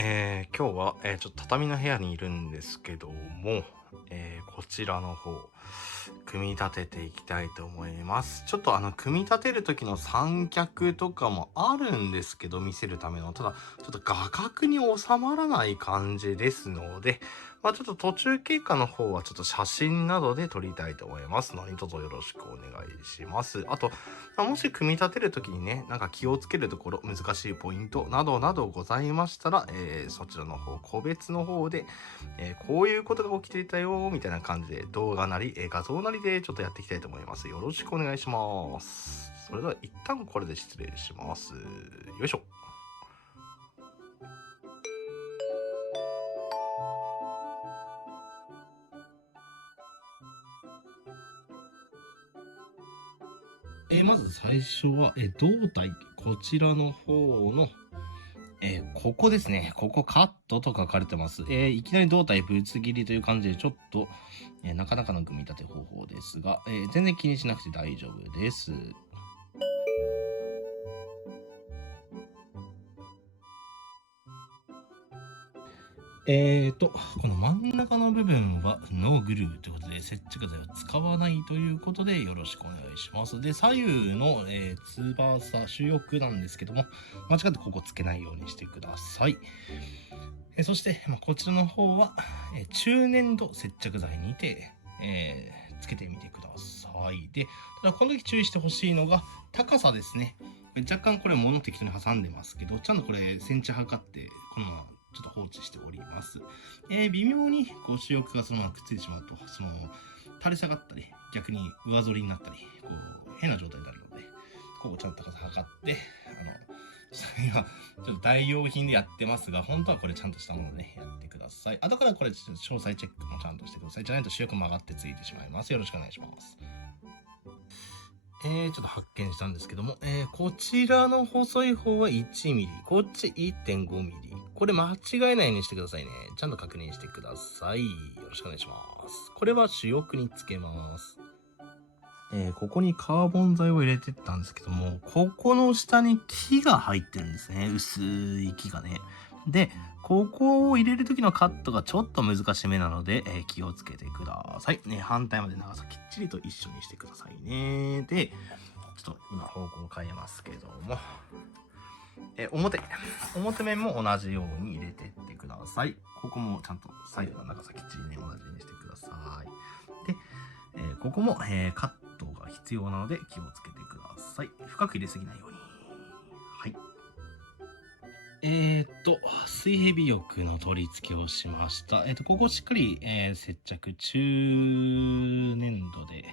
今日は、ちょっと畳の部屋にいるんですけども、こちらの方、組み立てていきたいと思います。ちょっと組み立てる時の三脚とかもあるんですけど、見せるための。ただ、ちょっと画角に収まらない感じですので、ちょっと途中経過の方はちょっと写真などで撮りたいと思いますので、どうぞよろしくお願いします。あと、もし組み立てる時にね、なんか気をつけるところ、難しいポイントなどなどございましたら、そちらの方、個別の方で、こういうことが起きていたよ、みたいな感じで動画なり、画像なりでちょっとやっていきたいと思います。よろしくお願いします。それでは一旦これで失礼します。よいしょ。まず最初は、胴体、こちらの方の、ここですね。ここカットと書かれてます。いきなり胴体ぶつ切りという感じで、ちょっと、なかなかの組み立て方法ですが、全然気にしなくて大丈夫です。この真ん中の部分はノーグルーということで、接着剤は使わないということでよろしくお願いします。で、左右の、翼、主翼なんですけども、間違ってここつけないようにしてください。そして、こちらの方は、中粘土接着剤にて、つけてみてください。で、ただこの時注意してほしいのが、高さですね。若干これ物適当に挟んでますけど、ちゃんとこれセンチ測って、このままちょっと放置しております。微妙にこう主翼がそのままくっついてしまうと、その垂れ下がったり、逆に上反りになったり、こう変な状態になるので、こうちゃんと高さ測って、今、ちょっと代用品でやってますが、本当はこれちゃんとしたものでね、やってください。後からこれ、詳細チェックもちゃんとしてください。じゃないと主翼曲がってついてしまいます。よろしくお願いします。ちょっと発見したんですけども、こちらの細い方は1ミリ、こっち1.5ミリ。これ間違えないようにしてくださいね。ちゃんと確認してください。よろしくお願いします。これは主翼につけます。ここにカーボン材を入れてったんですけども、ここの下に木が入ってるんですね。薄い木がね。で、ここを入れる時のカットがちょっと難しめなので、気をつけてください。ね、反対まで長さきっちりと一緒にしてくださいね。で、ちょっと今方向を変えますけども、表面も同じように入れてってください。ここもちゃんと左右の長さきっちりね、同じにしてください。で、ここも、カットが必要なので気をつけてください。深く入れすぎないように。はい。水平尾翼の取り付けをしました。ここしっかり、接着中粘土で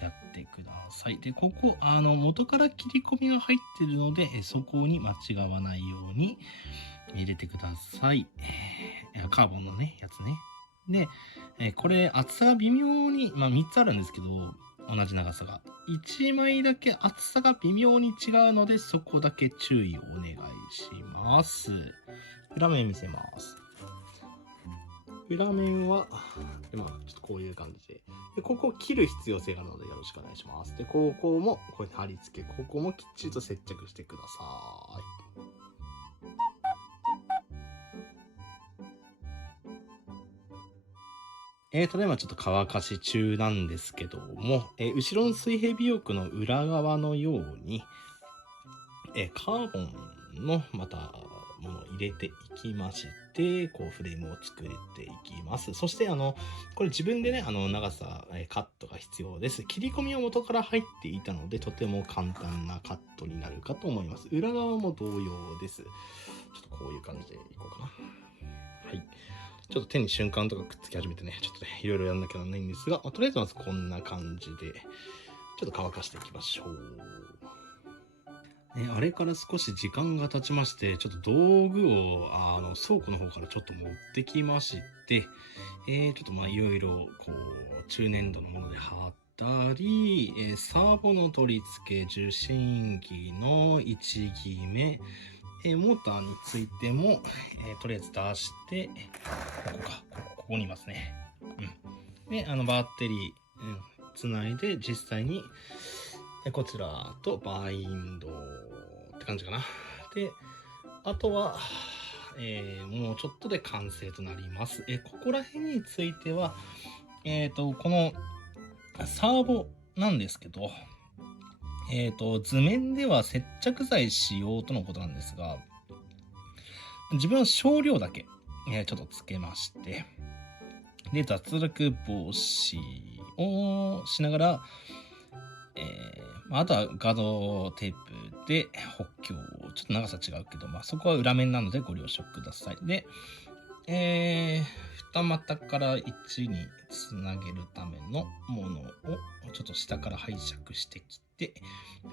やってください。で、ここ、元から切り込みが入ってるので、そこに間違わないように入れてください。カーボンのね、やつね。で、これ厚さが微妙に、3つあるんですけど、同じ長さが。1枚だけ厚さが微妙に違うので、そこだけ注意をお願いします。裏面見せます。裏面は、ちょっとこういう感じで。で、ここを切る必要性があるのでよろしくお願いします。で、ここもこうやって貼り付け、ここもきっちりと接着してください。ただいまちょっと乾かし中なんですけども、後ろの水平尾翼の裏側のように、カーボンのまたものを入れていきまして、こうフレームを作っていきます。そしてこれ自分でね、長さ、カットが必要です。切り込みは元から入っていたので、とても簡単なカットになるかと思います。裏側も同様です。ちょっとこういう感じでいこうかな。はい。ちょっと手に瞬間とかくっつき始めてね、ちょっとね、いろいろやんなきゃならないんですが、とりあえずまずこんな感じで、ちょっと乾かしていきましょう。あれから少し時間が経ちまして、ちょっと道具を、倉庫の方からちょっと持ってきまして、ちょっといろいろ、こう、中粘土のもので貼ったり、サーボの取り付け、受信機の位置決め、モーターについても、とりあえず出して、ここにいますね。うん。で、バッテリー、つないで、実際に、こちらとバインドって感じかな。で、あとは、もうちょっとで完成となります。ここら辺については、このサーボなんですけど、図面では接着剤使用とのことなんですが、自分は少量だけ、ちょっとつけまして、で、脱落防止をしながら、あとはガードテープで補強、ちょっと長さ違うけど、そこは裏面なのでご了承ください。で、二股から1につなげるためのものをちょっと下から拝借してきて、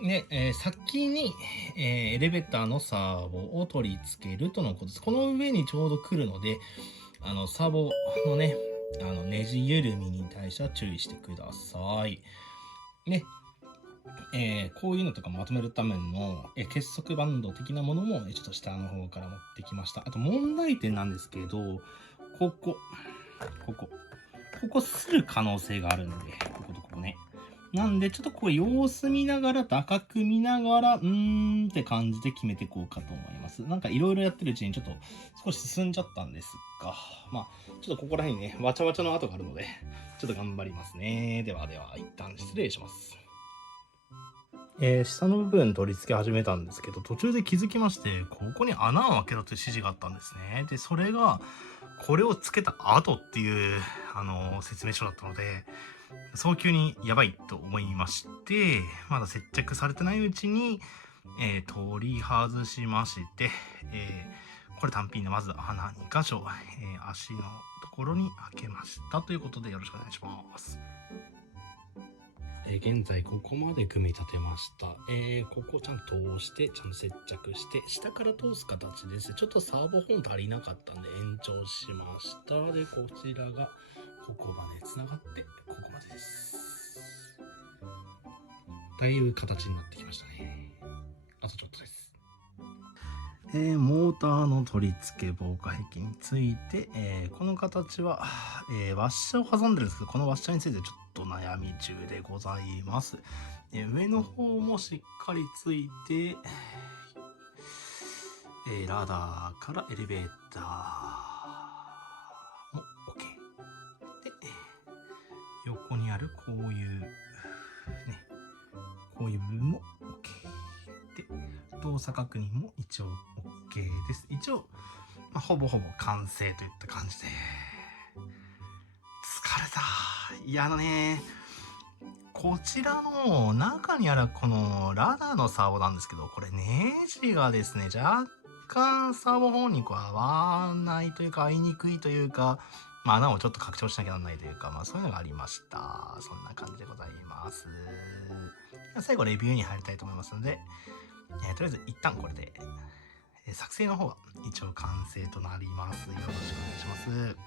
で、先に、エレベーターのサーボを取り付けるとのことです。この上にちょうど来るので、サーボのね、ネジ緩みに対しては注意してください。ね、こういうのとかまとめるための、結束バンド的なものも、ちょっと下の方から持ってきました。あと問題点なんですけど、ここする可能性があるんで、こことここね。なんで、ちょっとこう様子見ながら、高く見ながら、って感じで決めていこうかと思います。なんかいろいろやってるうちにちょっと少し進んじゃったんですが、ちょっとここら辺にね、わちゃわちゃの跡があるので、ちょっと頑張りますね。ではでは、一旦失礼します。下の部分取り付け始めたんですけど、途中で気づきまして、ここに穴を開けろという指示があったんですね。で、それが、これをつけた後っていう、説明書だったので、早急にやばいと思いまして、まだ接着されてないうちに、取り外しまして、これ単品でまず穴2箇所、足のところに開けましたということでよろしくお願いします。現在ここまで組み立てました。ここをちゃんと通して、ちゃんと接着して、下から通す形です。ちょっとサーボ本足りなかったんで延長しました。で、こちらがここまで繋がって、ここまでです。だいぶ形になってきましたね。あとちょっとです。モーターの取り付け防火壁について、この形は、ワッシャーを挟んでるんですけど、このワッシャーについてちょっと悩み中でございます。上の方もしっかりついて、ラダーからエレベーターも OK。で、横にあるこういうね、こういう部分も OK。で、動作確認も一応 OK です。一応、ほぼほぼ完成といった感じで。疲れた。いや、こちらの中にあるこのラダーのサーボなんですけど、これネジがですね、若干サーボ本に合わないというか、合いにくいというか、穴をちょっと拡張しなきゃならないというか、そういうのがありました。そんな感じでございます。最後レビューに入りたいと思いますので、とりあえず一旦これで、作成の方は一応完成となります。よろしくお願いします。